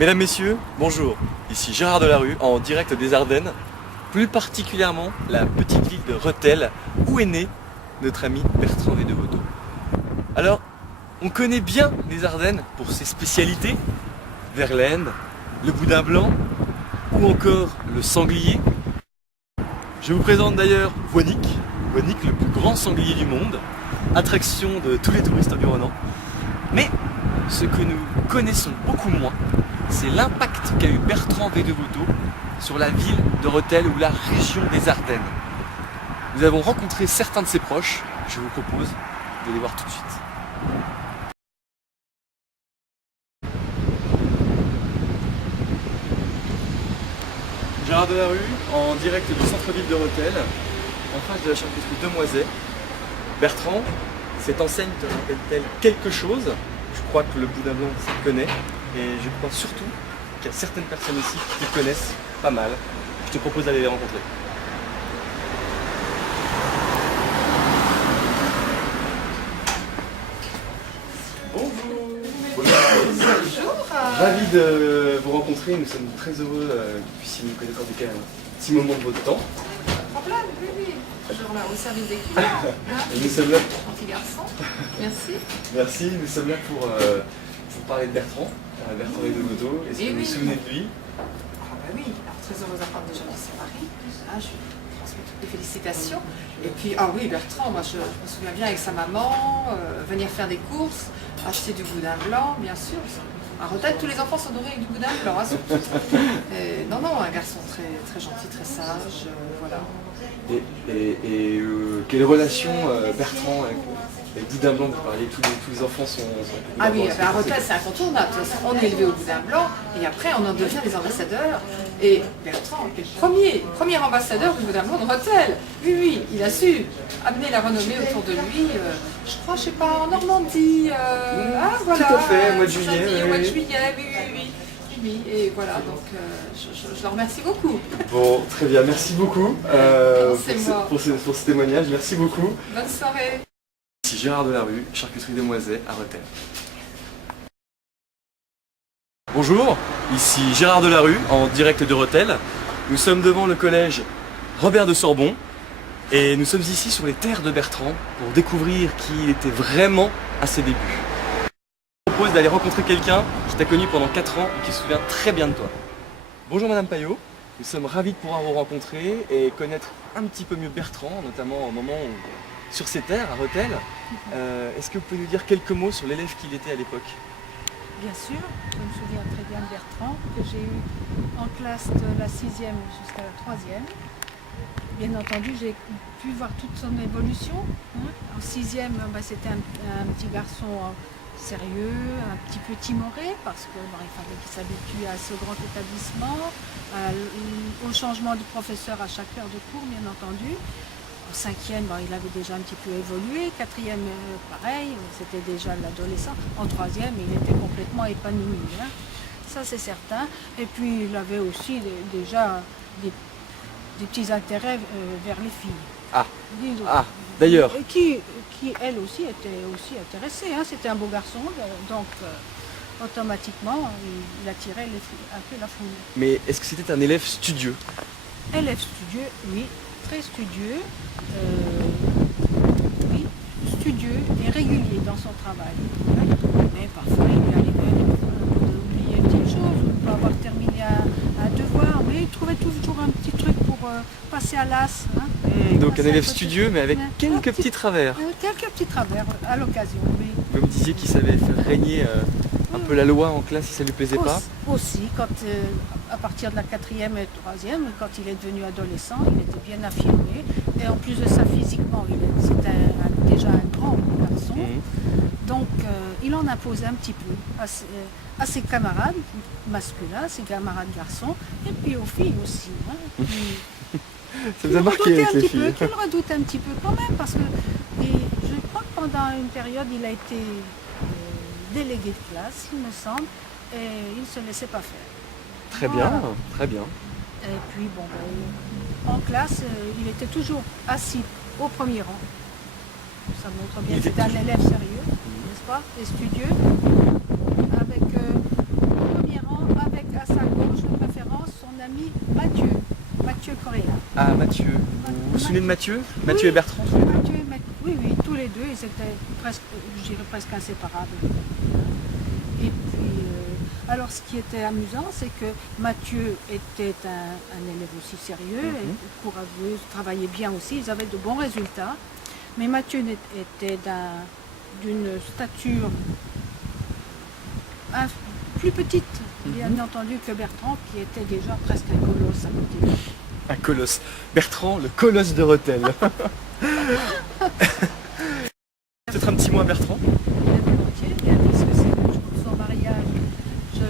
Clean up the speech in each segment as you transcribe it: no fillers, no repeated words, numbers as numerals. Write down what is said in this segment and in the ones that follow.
Mesdames, Messieurs, bonjour. Ici Gérard Delarue en direct des Ardennes, plus particulièrement la petite ville de Rethel où est né notre ami Bertrand Vedevoto. Alors, on connaît bien les Ardennes pour ses spécialités, Verlaine, le boudin blanc ou encore le sanglier. Je vous présente d'ailleurs Voinic, le plus grand sanglier du monde, attraction de tous les touristes environnants. Mais ce que nous connaissons beaucoup moins, c'est l'impact qu'a eu Bertrand Vedevoto sur la ville de Rethel ou la région des Ardennes. Nous avons rencontré certains de ses proches, je vous propose de les voir tout de suite. Gérard Delarue, en direct du centre-ville de Rethel, en face de la charcuterie Demoiselle. Bertrand, cette enseigne te rappelle-t-elle quelque chose? Je crois que le boudin blanc s'y connaît, et je crois surtout qu'il y a certaines personnes ici qui te connaissent pas mal. Je te propose d'aller les rencontrer. Bonjour. Ravi de vous rencontrer, nous sommes très heureux que vous puissiez nous accorder un petit moment de votre temps. Problème, oui. Toujours là au service des clients. Et nous sommes là. Petit garçon. Merci. Merci, nous sommes là pour vous parler de Bertrand Vedevoto. Est-ce que vous vous souvenez de lui? Ah bah oui, alors, très heureuse d'apprendre déjà qu'il s'est marié. Je transmets toutes les félicitations. Et puis, ah oui, Bertrand, moi je me souviens bien avec sa maman, venir faire des courses, acheter du boudin blanc, bien sûr. À Rethel, tous les enfants sont nourris avec du boudin blanc. Hein, non, un garçon très, très gentil, très sage, voilà. Et quelle relation Bertrand avec boudin blanc? Vous parliez, tous les enfants sont Ah oui, à Rethel c'est incontournable. On est élevé au boudin blanc et après on en devient des ambassadeurs. Et Bertrand est le premier ambassadeur du boudin blanc de Rethel. Oui, il a su amener la renommée autour de lui. Je crois, je sais pas, en Normandie. Voilà. Tout à fait, au mois de juillet. Au mois de juillet, oui. Et voilà, donc je le remercie beaucoup. Bon, très bien, merci beaucoup pour ce témoignage, merci beaucoup. Bonne soirée. Ici Gérard Delarue, charcuterie Demoiselle à Rethel. Bonjour, ici Gérard Delarue en direct de Rethel. Nous sommes devant le collège Robert de Sorbon et nous sommes ici sur les terres de Bertrand pour découvrir qui il était vraiment à ses débuts. Je vous propose d'aller rencontrer quelqu'un qui t'a connu pendant 4 ans et qui se souvient très bien de toi. Bonjour Madame Payot, nous sommes ravis de pouvoir vous rencontrer et connaître un petit peu mieux Bertrand, notamment au moment où, sur ces terres à Rethel. Est-ce que vous pouvez nous dire quelques mots sur l'élève qu'il était à l'époque? Bien sûr, je me souviens très bien de Bertrand, que j'ai eu en classe de la 6e jusqu'à la 3e. Bien entendu, j'ai pu voir toute son évolution. En 6e, c'était un petit garçon sérieux, un petit peu timoré, parce qu'il fallait qu'il s'habitue à ce grand établissement, au changement de professeur à chaque heure de cours, bien entendu. En 5e, il avait déjà un petit peu évolué. 4e, pareil, c'était déjà l'adolescent. En 3e, il était complètement épanoui. Ça, c'est certain. Et puis, il avait aussi déjà des petits intérêts vers les filles. D'ailleurs. Qui, elle aussi, était aussi intéressée. C'était un beau garçon, donc automatiquement, il attirait un peu la foule. Mais est-ce que c'était un élève studieux? Élève studieux, oui. Très studieux, studieux et régulier dans son travail. Mais parfois il arrivait d'oublier une petite chose, de ne pas avoir terminé un devoir, mais il trouvait toujours un petit truc pour passer à l'as. Donc un élève studieux mais avec quelques petits travers. Quelques petits travers à l'occasion, oui. Vous me disiez qu'il savait faire régner un peu la loi en classe si ça lui plaisait pas? Aussi, à partir de la 4e et 3e, quand il est devenu adolescent, il était bien affirmé. Et en plus de ça, physiquement, c'était déjà un grand garçon. Donc, il en imposait un petit peu à ses camarades masculins, ses camarades garçons, et puis aux filles aussi. Ça vous a marqué avec les filles? Qu'il redoutait un petit peu quand même, parce que je crois que pendant une période, il a été délégué de classe, il me semble, et il ne se laissait pas faire. Très bien, très bien. Et puis, en classe, il était toujours assis au premier rang. Ça montre bien que c'était un élève sérieux, n'est-ce pas, et studieux, avec au premier rang, avec ami Mathieu, Mathieu Correa. Ah, Mathieu. Vous vous souvenez de Mathieu? Mathieu et Bertrand? Oui, tous les deux, ils étaient presque, je dirais presque inséparables. Et puis, alors ce qui était amusant, c'est que Mathieu était un élève aussi sérieux, et courageux, travaillait bien aussi, ils avaient de bons résultats. Mais Mathieu était d'une stature plus petite, bien entendu, que Bertrand, qui était déjà presque un colosse à côté de lui. Un colosse. Bertrand, le colosse de Rethel. Peut-être un petit mot à Bertrand? Bien volontiers, bien puisque c'est le jour de son mariage, je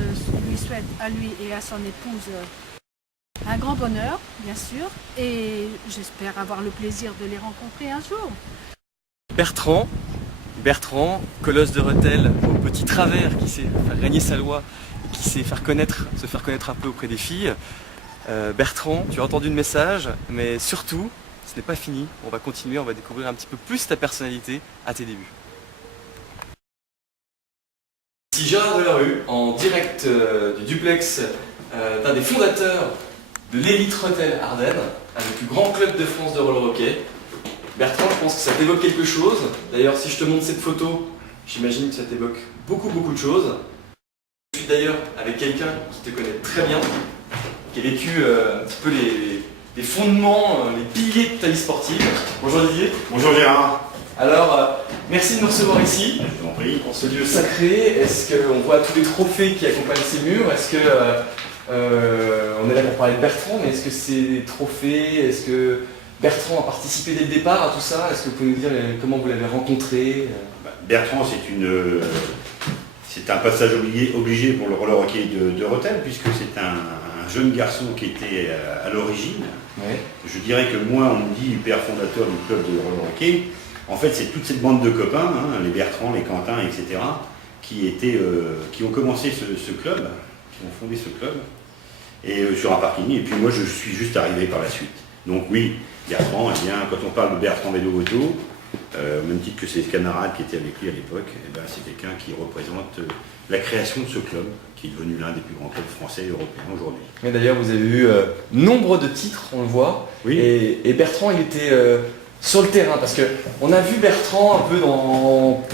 lui souhaite à lui et à son épouse un grand bonheur, bien sûr, et j'espère avoir le plaisir de les rencontrer un jour. Bertrand, colosse de Rethel, au petit travers, qui sait faire régner sa loi et qui sait se faire connaître un peu auprès des filles. Bertrand, tu as entendu le message, mais surtout, ce n'est pas fini. On va continuer, on va découvrir un petit peu plus ta personnalité à tes débuts. Ici Gérard Delarue, en direct du duplex d'un des fondateurs de l'élite Rethel Ardennes, un des plus grands clubs de France de roller hockey. Bertrand, je pense que ça t'évoque quelque chose. D'ailleurs, si je te montre cette photo, j'imagine que ça t'évoque beaucoup de choses. Je suis d'ailleurs avec quelqu'un qui te connaît très bien, qui a vécu un petit peu les fondements, les piliers de ta vie sportive. Bonjour Didier. Bonjour Gérard. Alors, merci de nous recevoir ici. Je vous en prie. Pour ce lieu sacré. Est-ce qu'on voit tous les trophées qui accompagnent ces murs? Est-ce que on est là pour parler de Bertrand, mais est-ce que c'est des trophées? Est-ce que Bertrand a participé dès le départ à tout ça? Est-ce que vous pouvez nous dire comment vous l'avez rencontré? Bertrand, c'est un passage obligé pour le roller hockey de Rethel, puisque c'est un jeune garçon qui était à l'origine. Ouais. Je dirais que moi, on me dit père fondateur du club de roller hockey. En fait, c'est toute cette bande de copains, les Bertrand, les Quentin, etc., qui ont commencé ce club, qui ont fondé ce club, et sur un parking. Et puis moi, je suis juste arrivé par la suite. Donc oui, Bertrand, eh bien, quand on parle de Bertrand Vedovoto, au même titre que ses camarades qui étaient avec lui à l'époque, eh ben, c'est quelqu'un qui représente la création de ce club, qui est devenu l'un des plus grands clubs français et européens aujourd'hui. Et d'ailleurs, vous avez eu nombre de titres, on le voit. Oui. Et Bertrand, il était sur le terrain, parce qu'on a vu Bertrand un peu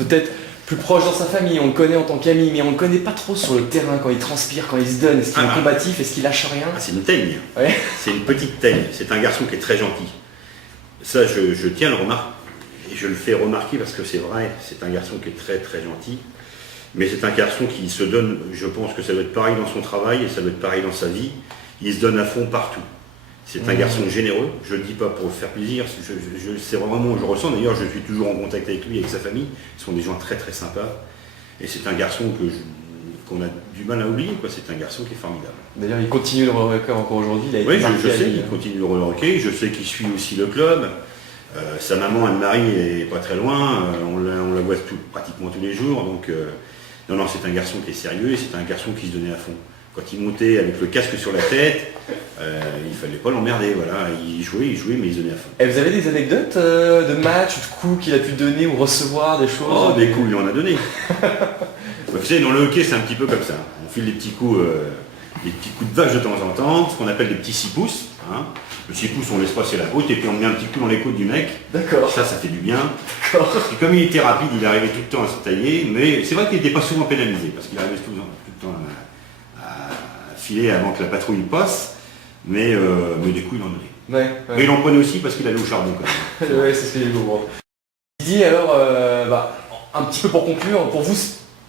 peut-être plus proche dans sa famille, on le connaît en tant qu'ami, mais on ne le connaît pas trop sur le terrain, quand il transpire, quand il se donne. Est-ce qu'il est combatif? Est-ce qu'il lâche rien? C'est une teigne. Ouais. C'est une petite teigne. C'est un garçon qui est très gentil. Ça, je tiens à le remarquer. Et je le fais remarquer parce que c'est vrai, c'est un garçon qui est très très gentil. Mais c'est un garçon qui se donne, je pense que ça doit être pareil dans son travail et ça doit être pareil dans sa vie. Il se donne à fond partout. C'est un garçon généreux, je ne le dis pas pour faire plaisir, c'est vraiment, je ressens, d'ailleurs je suis toujours en contact avec lui, avec sa famille, ils sont des gens très très sympas. Et c'est un garçon qu'on a du mal à oublier, quoi. C'est un garçon qui est formidable. D'ailleurs, il continue le roller hockey encore aujourd'hui. Oui, je sais, il continue le roller hockey, je sais qu'il suit aussi le club. Sa maman Anne-Marie est pas très loin, on la voit pratiquement tous les jours, donc non, c'est un garçon qui est sérieux et c'est un garçon qui se donnait à fond. Quand il montait avec le casque sur la tête, il fallait pas l'emmerder, voilà. Il jouait, mais il se donnait à fond. Et vous avez des anecdotes de matchs, de coups qu'il a pu donner ou recevoir, des choses? Oh, des coups, il en a donné. Vous savez, dans le hockey, c'est un petit peu comme ça. On file des petits coups de vache de temps en temps, ce qu'on appelle des petits 6 pouces. Le 6 pouces, on laisse passer la route et puis on met un petit coup dans les côtes du mec. D'accord. Ça fait du bien. D'accord. Et comme il était rapide, il arrivait tout le temps à se tailler, mais c'est vrai qu'il n'était pas souvent pénalisé, parce qu'il arrivait tout le temps à filer avant que la patrouille passe, mais des coups, il en donnait. Ouais. Mais il en prenait aussi parce qu'il allait au charbon quand même. Ouais, c'est ce que j'ai compris. Didier, alors, un petit peu pour conclure, pour vous,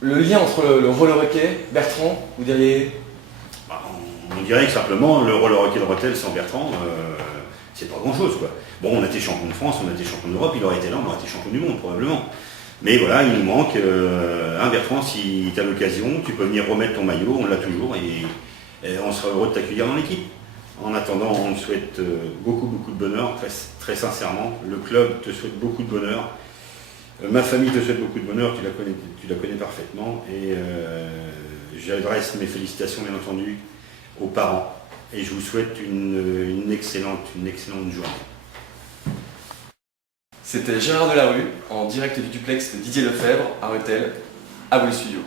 le lien entre le roller hockey, Bertrand, vous diriez? On dirait que simplement le roller hockey de Rethel sans Bertrand, c'est pas grand chose, quoi. Bon, on a été champion de France, on a été champion d'Europe, il aurait été là, on aurait été champion du monde probablement. Mais voilà, il nous manque Bertrand, si tu as l'occasion, tu peux venir remettre ton maillot, on l'a toujours et on sera heureux de t'accueillir dans l'équipe. En attendant, on te souhaite beaucoup de bonheur, très sincèrement. Le club te souhaite beaucoup de bonheur. Ma famille te souhaite beaucoup de bonheur, tu la connais parfaitement. Et j'adresse mes félicitations, bien entendu, aux parents. Et je vous souhaite une excellente journée. C'était Gérard Delarue, en direct du duplex de Didier Lefebvre à Rethel. À vous les studios.